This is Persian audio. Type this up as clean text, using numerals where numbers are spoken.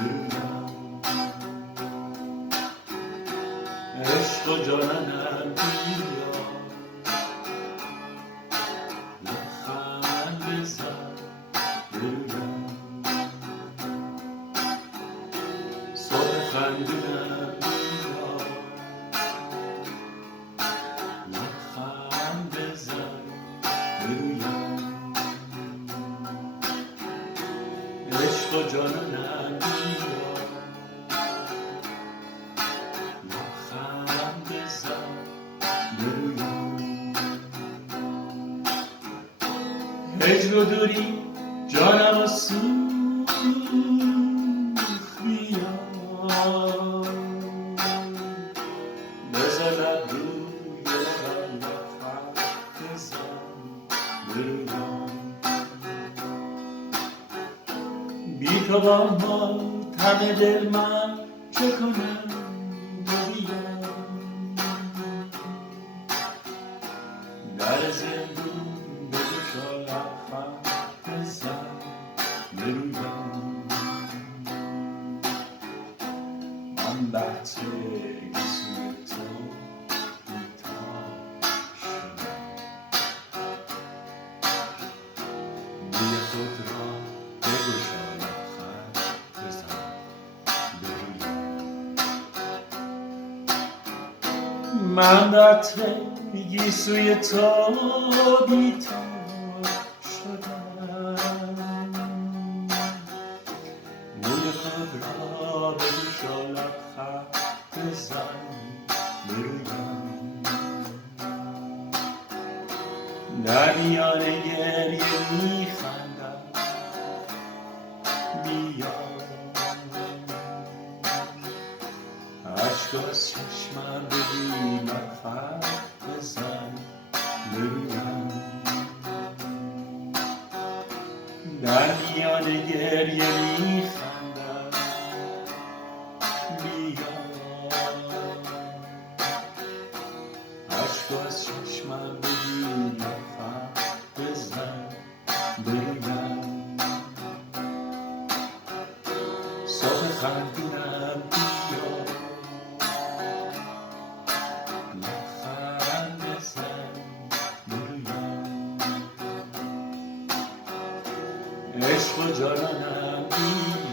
برویم عشق و جانم بیا لبخند بزن برویم صبح خندونم بیا لبخند بزن برویم عشق و جانم بیا لبخند بزن برویم هجر و دوری جانم سوخت بیا بزن روی لبم لبخند بزن برویم بی تو با ماتم دل من چه کنم بگویم در زندون بگشا لبخند بزن برویم من بهتر سوی تو کوتاه شدم روی خود را بگشا لبخند بزن برویم من بهتر سوی تو بیتاب شدم روی خود را بگشا لبخند بزن برویم در میان گریه میخندم بیا عشق از چشمم ببین لبخند بزن برویم در میان گریه میخندم بیا عشق از چشمم ببین لبخند بزن برویم صبح خندونم بیا لبخند بزن برویم عشق و جانم بیا